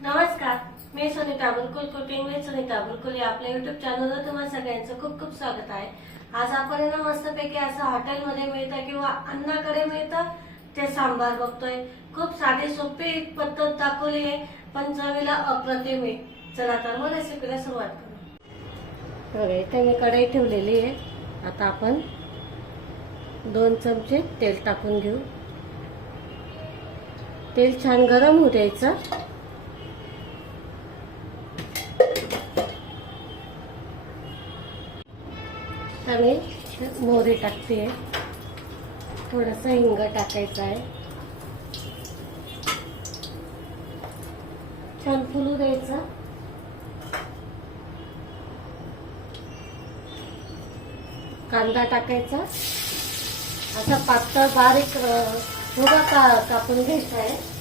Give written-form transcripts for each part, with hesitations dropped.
नमस्कार, मी Sunita Bulkul cooking with Sunita Bulkul या आपल्या युट्यूब चॅनलवर तुम्हाला सगळ्यांचं खूप खूप स्वागत आहे। आज आपण ना मस्तपैकी असं हॉटेलमध्ये मिळतं किंवा अन्नाकडे मिळतं ते सांबार बघतोय। खूप साधी सोपी पद्धत दाखवली आहे, पण चवीला अप्रतिम आहे। चला तर मग रेसिपीला सुरुवात करू। बघा इथे मी कढई ठेवलेली आहे। आता आपण 2 चमचे तेल टाकून घेऊ। तेल छान गरम होऊ द्यायचं। मी मोहरी टाकते, थोडंसं हिंग टाकायचं आहे। छान फुलू द्यायचं। कांदा टाकायचा, असा पातळ बारीक भुगा कापून घ्यायचा आहे।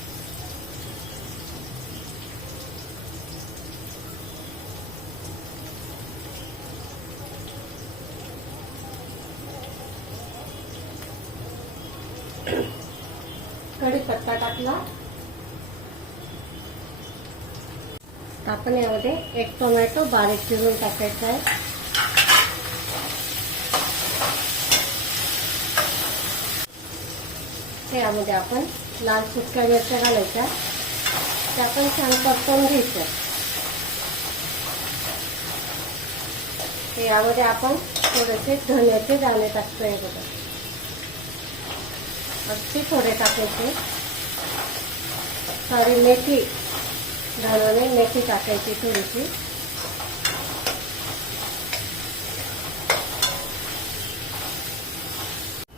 कढीपत्ता टाकला। आपण यामध्ये 1 टोमॅटो बारीक चिरून टाकायचा आहे। यामध्ये आपण लाल सुक्या मिरच्या घालायच्या, त्या पण छान परतवून घ्यायच्या। यामध्ये आपण थोडेसे धण्याचे दाणे टाकतोय बघा, अगदी थोडे टाकायचे। सारी मेथी, दाणे मेथी टाकायची थोडीशी।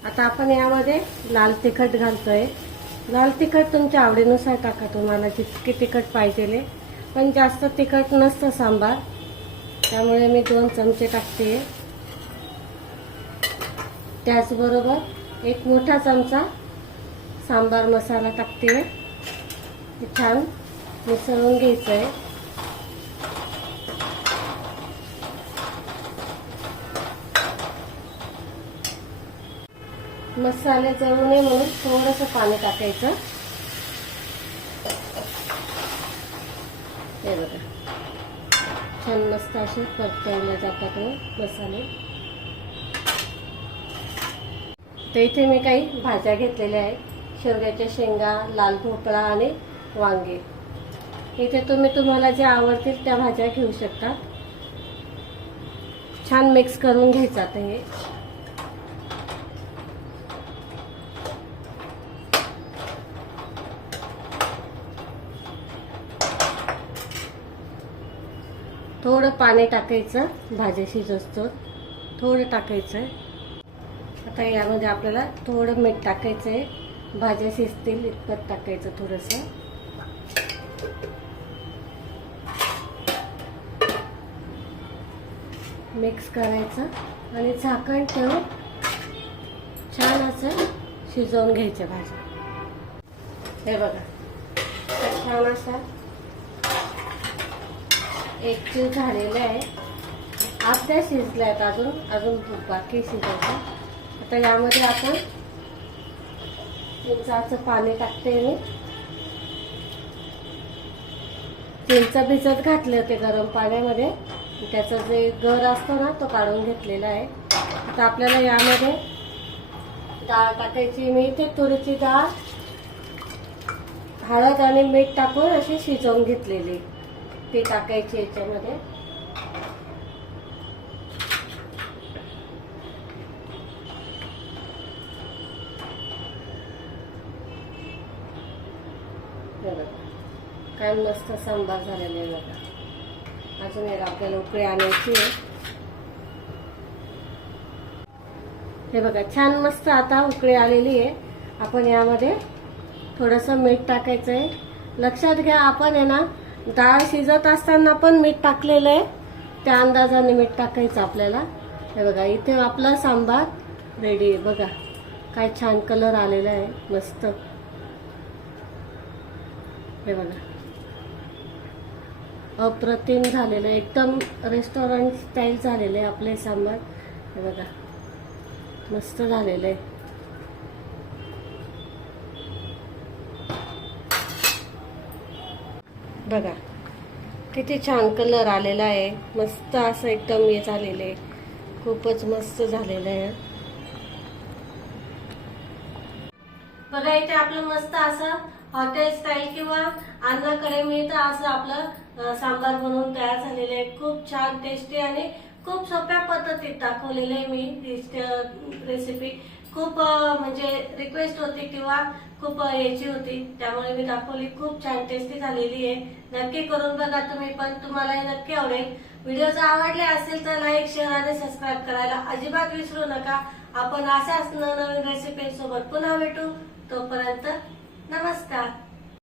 आता आपण यामध्ये लाल तिखट घालतोय। लाल तिखट तुमच्या आवडीनुसार टाका, तुम्हाला जितकी तिखट पाहिजे, पण जास्त तिखट नसतं सांबार, त्यामुळे मी 2 चमचे टाकते। त्याचबरोबर 1 मोठा चमचा सांबार मसाला टाकते। छान मिसळून घ्यायचं आहे। मसाले जळू नये म्हणून थोडंसं पाणी टाकायचं। हे बघा छान मस्त असे परतवले जातात मसाले। तर इथे मी काही भाज्या घेतलेल्या आहेत, शेवग्याच्या शेंगा, लाल भोपळा आणि वांगे। इथे तुम्हाला जे आवडतील त्या भाज्या घेऊ शकता। छान मिक्स करून घ्यायचं आता हे। थोडं पाणी टाकायचं, भाज्या शिजवतो थोडं टाकायचं। आता यामध्ये आपल्याला थोडं मीठ टाकायचं आहे, भाज्या शिजतील इतपत टाकायचं थोडंसं। मिक्स करायचं आणि झाकण ठेवून छान असं शिजवून घ्यायच्या भाज्या। हे बघा छान असा एक जीव झालेला आहे, अर्ध्या शिजल्यात, अजून बाकी शिजायचं। आता यामध्ये आपण चिंचाचं पाणी टाकते मी। चिंच भिजत घातले होते गरम पाण्यामध्ये, त्याचा जे गर असतो ना तो काढून घेतलेला आहे। आता आपल्याला यामध्ये डाळ टाकायची। मी इथे तुरीची डाळ हळद आणि मीठ टाकून अशी शिजवून घेतलेली, ती टाकायची याच्यामध्ये। काय मस्त सांबार झालेला आहे बघा। अजून एक आपल्याला उकळी आणायची आहे। हे बघा छान मस्त आता उकळी आलेली आहे। आपण यामध्ये थोडंसं मीठ टाकायचं आहे। लक्षात घ्या, आपण आहे ना डाळ शिजत असताना पण मीठ टाकलेलं आहे, त्या अंदाजाने मीठ टाकायचं आपल्याला। हे बघा इथे आपला सांबार रेडी आहे। बघा काय छान कलर आलेला आहे, मस्त। हे बघा अप्रतिम झालेलं आहे, एकदम रेस्टॉरंट स्टाईल झालेलं आहे आपले सांबार। हे बघा मस्त झालेलं आहे। बघा किती छान कलर आलेला आहे, मस्त असं एकदम हे झालेलं आहे, खूपच मस्त झालेलं आहे. बघा इथे आपलं मस्त असं हॉटेल स्टाईल किंवा अन्नाकडे मिळतं असं आपलं सांबार बनवून तयार झालेलं आहे. खूप छान टेस्टी आणि खूप सोप्या पद्धतीत दाखवलेलं आहे मी ही रेसिपी. खूप म्हणजे रिक्वेस्ट होती किंवा खूप याची होती, त्यामुळे मी दाखवली. खूप छान टेस्टी झालेली आहे. नक्की करून बघा तुम्ही पण, तुम्हाला हे नक्की आवडेल. व्हिडिओ जर आवडले असेल तर लाईक, शेअर आणि सबस्क्राईब करायला अजिबात विसरू नका. आपण अशाच नवीन रेसिपीसोबत पुन्हा भेटू. तोपर्यंत नमस्कार.